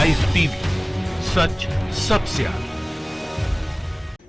Live TV, सच सबसे आगे।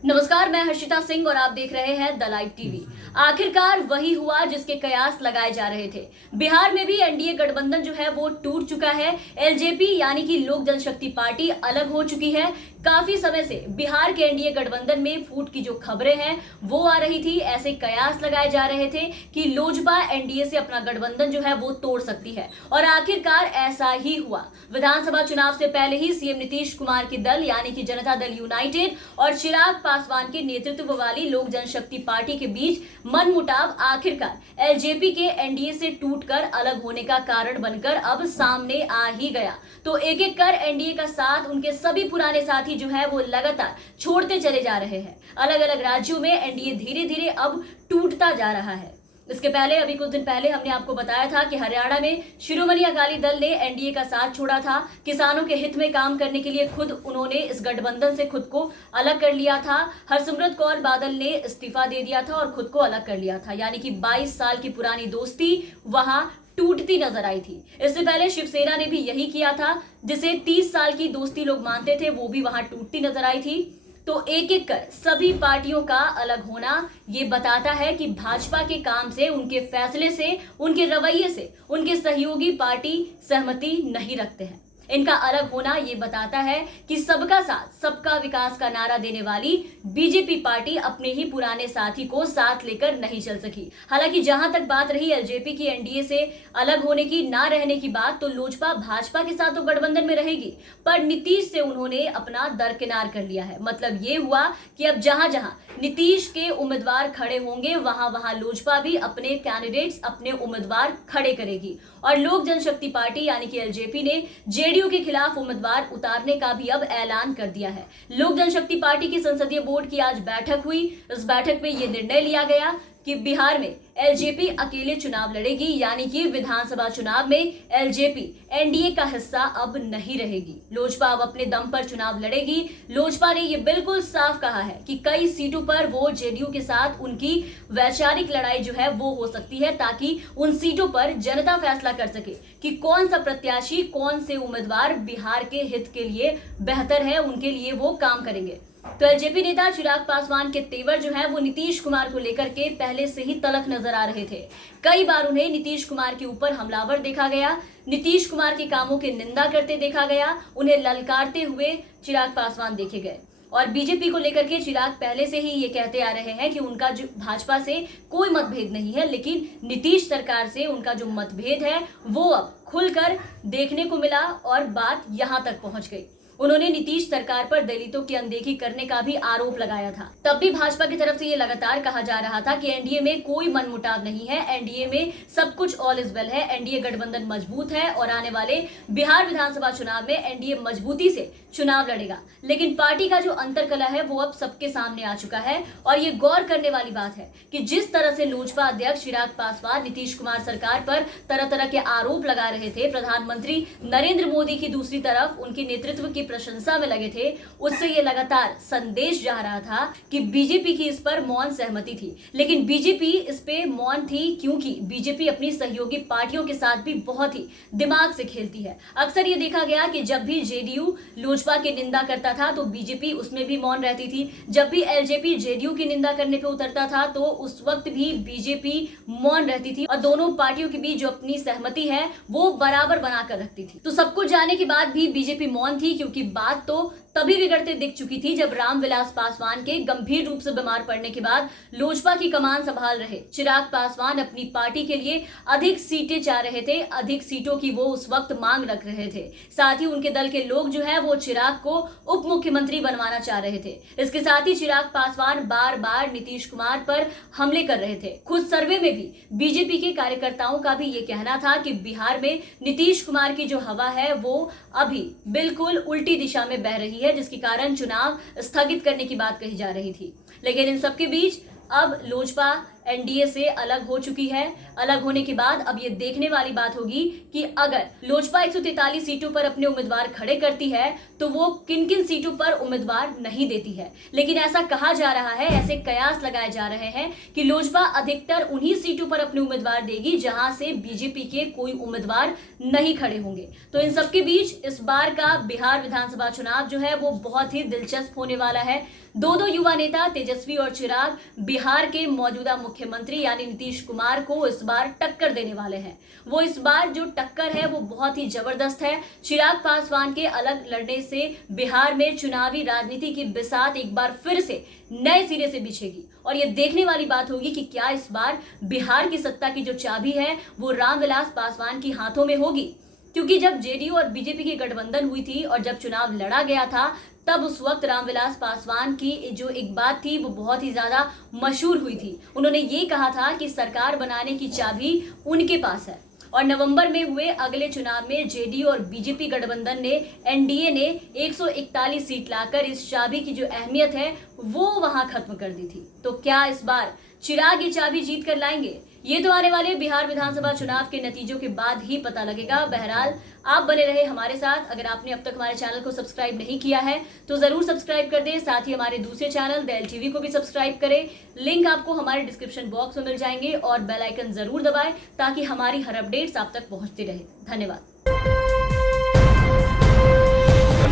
नमस्कार, मैं हर्षिता सिंह और आप देख रहे हैं द लाइव टीवी। आखिरकार वही हुआ जिसके कयास लगाए जा रहे थे। बिहार में भी एनडीए गठबंधन जो है वो टूट चुका है। एलजेपी यानी कि लोक जनशक्ति पार्टी अलग हो चुकी है। काफी समय से बिहार के एनडीए गठबंधन में फूट की जो खबरें हैं वो आ रही थी। ऐसे कयास लगाए जा रहे थे कि लोजपा एनडीए से अपना गठबंधन जो है वो तोड़ सकती है, और आखिरकार ऐसा ही हुआ। विधानसभा चुनाव से पहले ही सीएम नीतीश कुमार की दल यानी कि जनता दल यूनाइटेड और चिराग पासवान के नेतृत्व वाली लोक जनशक्ति पार्टी के बीच मनमुटाव आखिरकार एलजेपी के एनडीए से टूटकर अलग होने का कारण बनकर अब सामने आ ही गया। तो एक एक कर एनडीए का साथ उनके सभी पुराने साथी जो है वो लगातार छोड़ते चले जा रहे हैं। अलग अलग राज्यों में एनडीए धीरे धीरे अब टूटता जा रहा है। इसके पहले अभी कुछ दिन पहले हमने आपको बताया था कि हरियाणा में शिरोमणि अकाली दल ने एनडीए का साथ छोड़ा था। किसानों के हित में काम करने के लिए खुद उन्होंने इस गठबंधन से खुद को अलग कर लिया था। हरसिमरत कौर बादल ने इस्तीफा दे दिया था और खुद को अलग कर लिया था, यानी कि 22 साल की पुरानी दोस्ती वहां टूटती नजर आई थी। इससे पहले शिवसेना ने भी यही किया था, जिसे 30 साल की दोस्ती लोग मानते थे, वो भी वहां टूटती नजर आई थी। तो एक एक कर सभी पार्टियों का अलग होना ये बताता है कि भाजपा के काम से, उनके फैसले से, उनके रवैये से उनके सहयोगी पार्टी सहमति नहीं रखते हैं। इनका अलग होना ये बताता है कि सबका साथ सबका विकास का नारा देने वाली बीजेपी पार्टी अपने ही पुराने साथी को साथ लेकर नहीं चल सकी। हालांकि जहां तक बात रही एलजेपी की एनडीए से अलग होने की, ना रहने की बात, तो लोजपा भाजपा के साथ तो गठबंधन में रहेगी, पर नीतीश से उन्होंने अपना दरकिनार कर लिया है। मतलब ये हुआ कि अब जहां जहां नीतीश के उम्मीदवार खड़े होंगे वहां वहां लोजपा भी अपने कैंडिडेट्स, अपने उम्मीदवार खड़े करेगी। और लोक जनशक्ति पार्टी यानी कि एलजेपी ने जेडीयू के खिलाफ उम्मीदवार उतारने का भी अब ऐलान कर दिया है। लोक जनशक्ति पार्टी की संसदीय बोर्ड की आज बैठक हुई। इस बैठक में यह निर्णय लिया गया कि बिहार में एलजेपी अकेले चुनाव लड़ेगी, यानी कि विधानसभा चुनाव में एलजेपी एनडीए का हिस्सा अब नहीं रहेगी। लोजपा अब अपने दम पर चुनाव लड़ेगी। लोजपा ने यह बिल्कुल साफ कहा है कि कई सीटों पर वो जेडीयू के साथ उनकी वैचारिक लड़ाई जो है वो हो सकती है, ताकि उन सीटों पर जनता फैसला कर सके कि कौन सा प्रत्याशी, कौन से उम्मीदवार बिहार के हित के लिए बेहतर है, उनके लिए वो काम करेंगे। तो एलजेपी नेता चिराग पासवान के तेवर जो है वो नीतीश कुमार को लेकर के पहले से ही तलख नजर आ रहे थे। कई बार उन्हें नीतीश कुमार के ऊपर हमलावर देखा गया, नीतीश कुमार के कामों की निंदा करते देखा गया, उन्हें ललकारते हुए चिराग पासवान देखे गए। और बीजेपी को लेकर के चिराग पहले से ही ये कहते आ रहे हैं कि उनका जो भाजपा से कोई मतभेद नहीं है, लेकिन नीतीश सरकार से उनका जो मतभेद है वो अब खुलकर देखने को मिला और बात यहां तक पहुंच गई। उन्होंने नीतीश सरकार पर दलितों की अनदेखी करने का भी आरोप लगाया था। तब भी भाजपा की तरफ से ये लगातार कहा जा रहा था कि एनडीए में कोई मनमुटाव नहीं है, एनडीए में सब कुछ ऑल इज वेल है, एनडीए गठबंधन मजबूत है और आने वाले बिहार विधानसभा चुनाव में एनडीए मजबूती से चुनाव लड़ेगा। लेकिन पार्टी का जो अंतरकलह है वो अब सबके सामने आ चुका है। और ये गौर करने वाली बात है कि जिस तरह से लोजपा अध्यक्ष चिराग पासवान नीतीश कुमार सरकार पर तरह तरह के आरोप लगा रहे थे, प्रधानमंत्री नरेंद्र मोदी की दूसरी तरफ उनके नेतृत्व की प्रशंसा में लगे थे, उससे ये लगातार संदेश जा रहा था कि बीजेपी की इस पर मौन सहमति थी। लेकिन बीजेपी इस पे मौन थी क्योंकि बीजेपी अपनी सहयोगी पार्टियों के साथ भी बहुत ही दिमाग से खेलती है। अक्सर ये देखा गया कि जब भी जेडीयू लोजपा की निंदा करता था तो बीजेपी उसमें भी मौन रहती थी। जब भी एलजेपी जेडीयू की निंदा करने पे उतरता था तो उस वक्त भी बीजेपी मौन रहती थी और दोनों पार्टियों के बीच जो अपनी सहमति है वो बराबर बनाकर रखती थी। तो सब कुछ जाने के बाद भी बीजेपी मौन थी, क्योंकि बात तो तभी बिगड़ते दिख चुकी थी जब रामविलास पासवान के गंभीर रूप से बीमार पड़ने के बाद लोजपा की कमान संभाल रहे चिराग पासवान अपनी पार्टी के लिए अधिक सीटें चाह रहे थे, अधिक सीटों की वो उस वक्त मांग रख रहे थे। साथ ही उनके दल के लोग जो है वो चिराग को उप मुख्यमंत्री बनवाना चाह रहे थे। इसके साथ ही चिराग पासवान बार बार नीतीश कुमार पर हमले कर रहे थे। खुद सर्वे में भी बीजेपी के कार्यकर्ताओं का भी ये कहना था कि बिहार में नीतीश कुमार की जो हवा है वो अभी बिल्कुल उल्टी दिशा में बह रही है, जिसके कारण चुनाव स्थगित करने की बात कही जा रही थी। लेकिन इन सबके बीच अब लोजपा एनडीए से अलग हो चुकी है। अलग होने के बाद अब ये देखने वाली बात होगी कि अगर लोजपा 143 सीटों पर अपने उम्मीदवार खड़े करती है तो वो किन किन सीटों पर उम्मीदवार नहीं देती है। लेकिन ऐसा कहा जा रहा है, ऐसे कयास लगाए जा रहे हैं कि लोजपा अधिकतर उन्हीं सीटों पर अपने उम्मीदवार देगी जहां से बीजेपी के कोई उम्मीदवार नहीं खड़े होंगे। तो इन सबके बीच इस बार का बिहार विधानसभा चुनाव जो है वो बहुत ही दिलचस्प होने वाला है। दो युवा नेता तेजस्वी और चिराग बिहार के मौजूदा मुख्यमंत्री यानी नीतीश कुमार को इस बार टक्कर देने वाले हैं। वो इस बार जो टक्कर है वो बहुत ही जबरदस्त है। चिराग पासवान के अलग लड़ने से बिहार में चुनावी राजनीति की बिसात एक बार फिर से नए सिरे से बिछेगी और ये देखने वाली बात होगी कि क्या इस बार बिहार की सत्ता की जो चाबी है वो रामविलास पासवान के हाथों में होगी। क्योंकि जब जेडीयू और बीजेपी की गठबंधन हुई थी और जब चुनाव लड़ा गया था तब उस वक्त रामविलास पासवान की जो एक बात थी वो बहुत ही ज्यादा मशहूर हुई थी। उन्होंने ये कहा था कि सरकार बनाने की चाबी उनके पास है। और नवंबर में हुए अगले चुनाव में जेडीयू और बीजेपी गठबंधन ने एनडीए ने 141 सीट लाकर इस चाबी की जो अहमियत है वो वहां खत्म कर दी थी। तो क्या इस बार चिराग ये चाबी जीत कर लाएंगे? ये तो आने वाले बिहार विधानसभा चुनाव के नतीजों के बाद ही पता लगेगा। बहरहाल आप बने रहे हमारे साथ। अगर आपने अब तक हमारे चैनल को सब्सक्राइब नहीं किया है तो जरूर सब्सक्राइब कर दें। साथ ही हमारे दूसरे चैनल द एलटीवी को भी सब्सक्राइब करें। लिंक आपको हमारे डिस्क्रिप्शन बॉक्स में मिल जाएंगे और बेल आइकन जरूर दबाएं ताकि हमारी हर अपडेट्स आप तक पहुंचती रहे। धन्यवाद।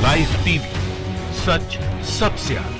लाइव टीवी, सच सबसे आगे।